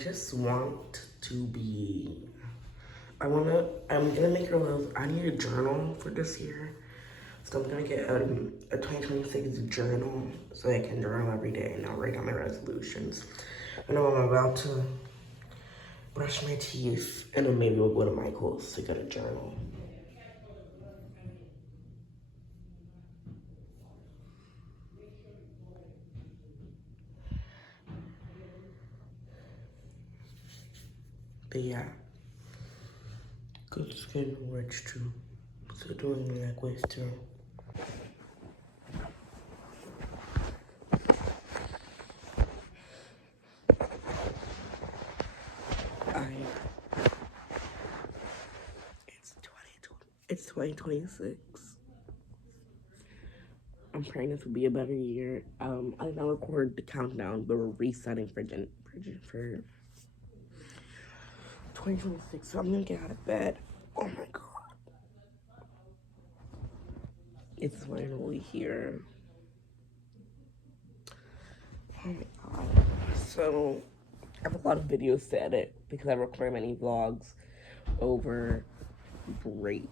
just want to be, I'm gonna make I need a journal for this year. So I'm gonna get a 2026 journal so I can journal every day and I'll write down my resolutions. I know I'm about to brush my teeth and then maybe we'll go to Michael's to get a journal. But yeah, good skin rich too. So doing my necklace too. I it's 2026. I'm praying this will be a better year. I did not record the countdown, but we're resetting for 2026. So I'm gonna get out of bed. Oh my god. It's finally here. Oh my god. So I have a lot of videos to edit because I record many vlogs over break.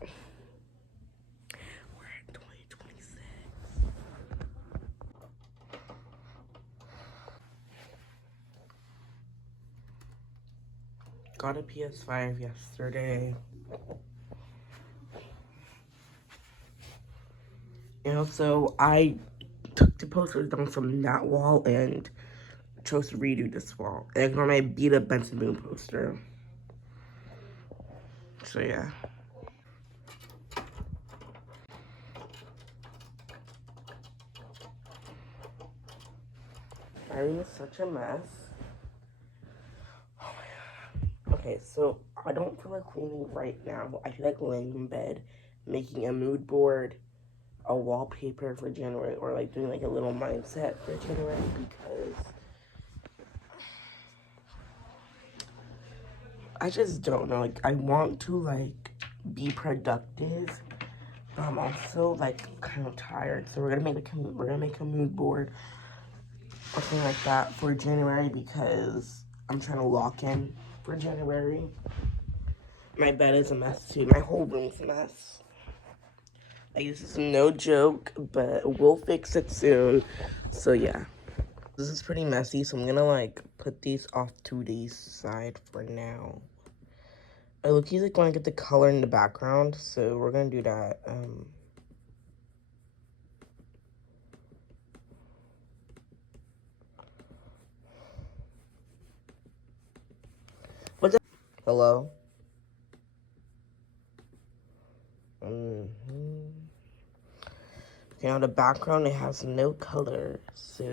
We're in 2026. Got a ps5 yesterday. And also, I took the posters down from that wall and chose to redo this wall. And ignore my beat up Benson Boone poster. So yeah. My room is such a mess. Oh my god. Okay, so I don't feel like cleaning right now. I feel like laying in bed, making a mood board, a wallpaper for January, or like doing like a little mindset for January because I just don't know. Like I want to like be productive, but I'm also like kind of tired. So we're gonna make a mood board or something like that for January because I'm trying to lock in for January. My bed is a mess too. My whole room's a mess. Like this is no joke, but we'll fix it soon. So yeah. This is pretty messy, so I'm gonna like put these off to the side for now. I look like want to get the color in the background, so we're gonna do that. What's up? Hello? Okay, now the background, it has no color, so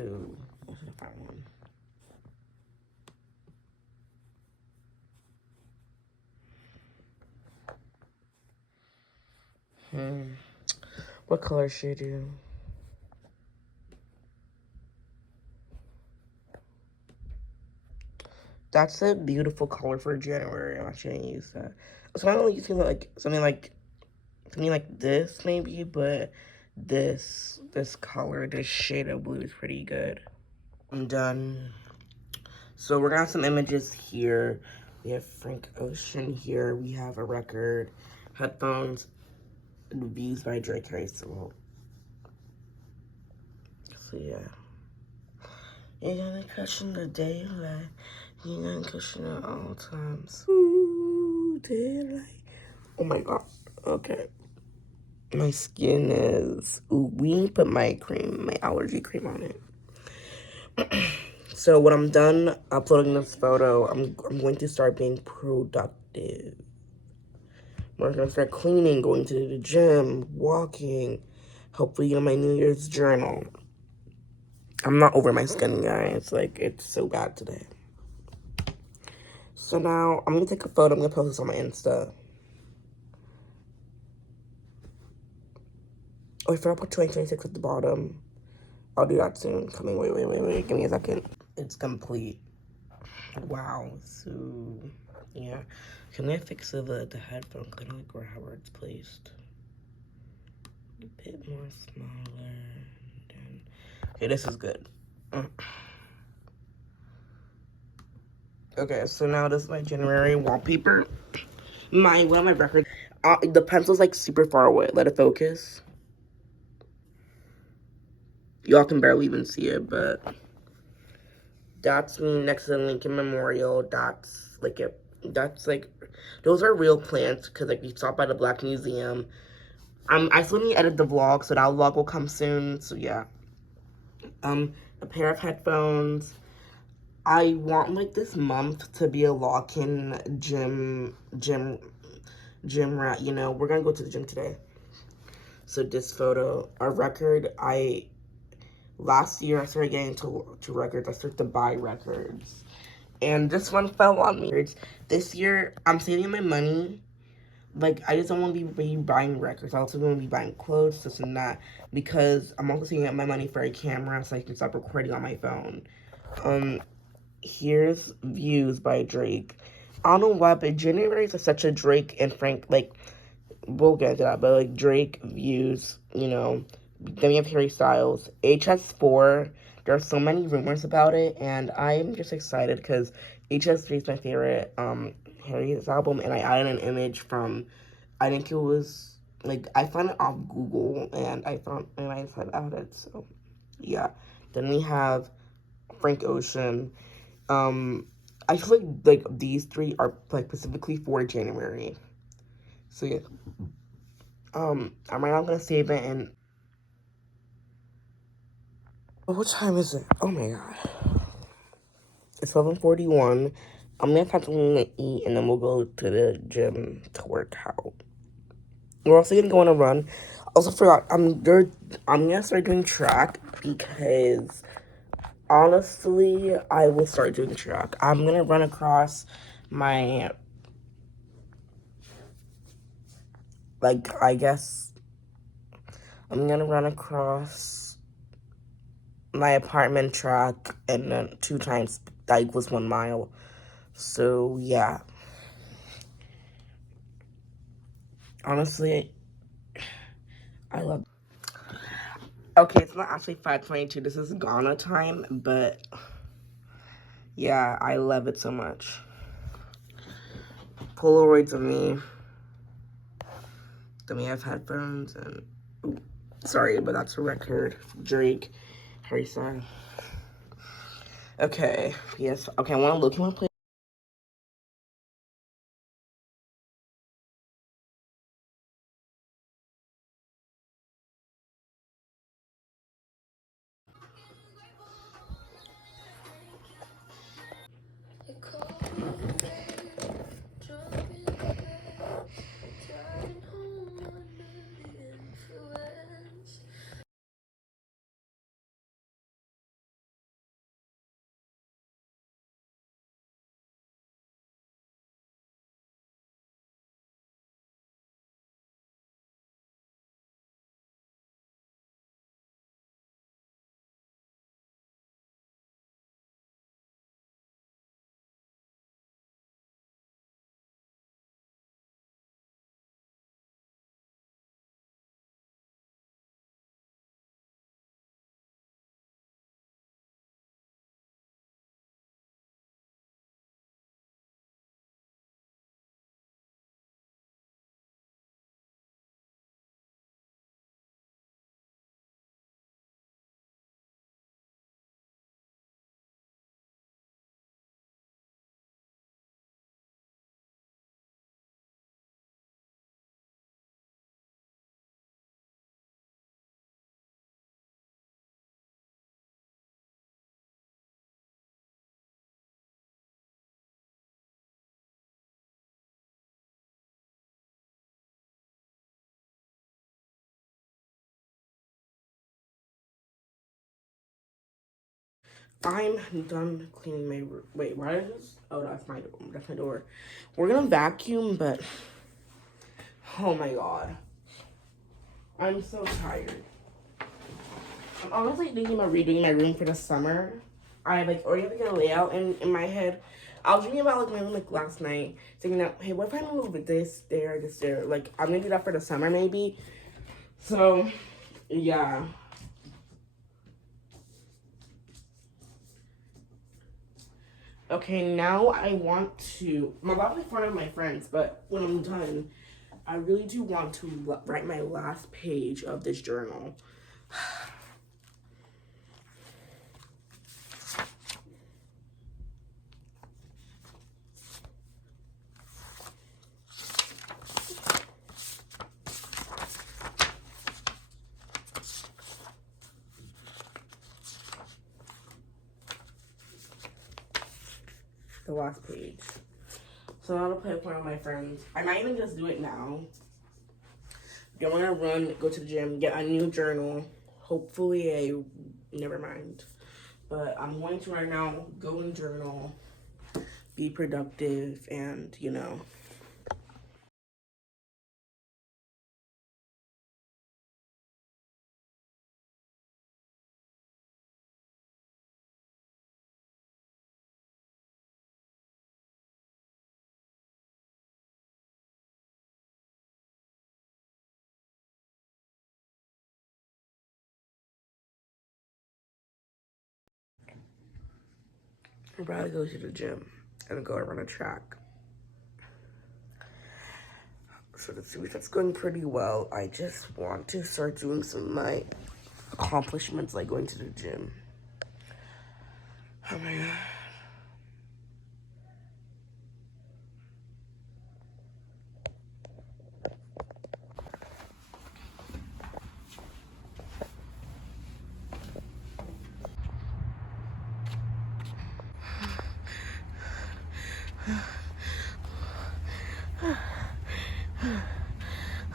I'm gonna find one. What color should you? That's a beautiful color for January. I'm actually gonna use that. So I don't using like something like this maybe, but this color, this shade of blue is pretty good. I'm done. So we're gonna have some images here. We have Frank Ocean here. We have a record, headphones, and views by Drake Racer. So yeah. You gotta cushion the daylight. You gotta cushion at all times. Ooh, daylight. Oh my god. Okay. My skin is. Ooh, we need to put my cream, my allergy cream on it. So when I'm done uploading this photo, I'm going to start being productive. We're gonna start cleaning, going to the gym, walking, hopefully get my New Year's journal. I'm not over my skin, guys. Like, it's so bad today. So now, I'm gonna take a photo. I'm gonna post this on my Insta. Oh, if I put 2026 at the bottom, I'll do that soon. Coming, wait. Give me a second. It's complete. Wow. So, yeah. Can I fix the headphone? Kind of like where it's placed. A bit more smaller. Okay, this is good. Okay, so now this is my January wallpaper. One of my records. The pencil's like super far away. Let it focus. Y'all can barely even see it, but that's me next to the Lincoln Memorial. That's like, those are real plants because like we stopped by the Black Museum. I still need to edit the vlog, so that vlog will come soon. So yeah, a pair of headphones. I want like this month to be a lock-in gym rat. You know, we're gonna go to the gym today. So this photo, our record. Last year I started getting to records. I started to buy records, and this one fell on me. This year I'm saving my money. Like, I just don't want to be buying records. I also want to be buying clothes, this and that, because I'm also saving up my money for a camera so I can stop recording on my phone. Here's Views by Drake. I don't know why, but January is such a Drake and Frank, like, we'll get into that, but, like, Drake, Views, you know. Then we have Harry Styles. HS4, there are so many rumors about it, and I'm just excited because HS3 is my favorite, Harry's album, and I added an image from, I think it was, like, I found it off Google, and I said added, so, yeah. Then we have Frank Ocean. I feel like these three are, like, specifically for January. So, yeah. I'm right now gonna save it, and what time is it? Oh my god. It's 11:41. I'm gonna have something to eat and then we'll go to the gym to work out. We're also gonna go on a run. Also forgot, I'm gonna start doing track because honestly I will start doing track. I'm gonna run across my, like, I guess I'm gonna run across my apartment track and then 2 times that equals 1 mile. So yeah. Honestly, I love. Okay, it's not actually 5:22. This is Ghana time, but yeah, I love it so much. Polaroids of me. Then we have headphones and sorry, but that's a record. Drake, Harry Styles. Okay, yes. Okay, I want to look at my play. I'm done cleaning my room. Wait, why is this? Oh, that's my door. That's my door. We're gonna vacuum, but oh my god, I'm so tired. I'm honestly thinking about redoing my room for the summer. I like already have like a layout in my head. I was dreaming about like my room like last night, thinking that hey, what if I move this there, this there? Like I'm gonna do that for the summer maybe. So yeah. Okay, now I want to. I'm about to make fun of my friends, but when I'm done, I really do want to write my last page of this journal. The last page. So I'm gonna play with one of my friends. I might even just do it now. I'm gonna run, go to the gym, get a new journal. Hopefully never mind. But I'm going to right now go and journal, be productive, and you know. I'd rather go to the gym and go run a track. So that's going pretty well. I just want to start doing some of my accomplishments, like going to the gym. Oh my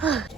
god.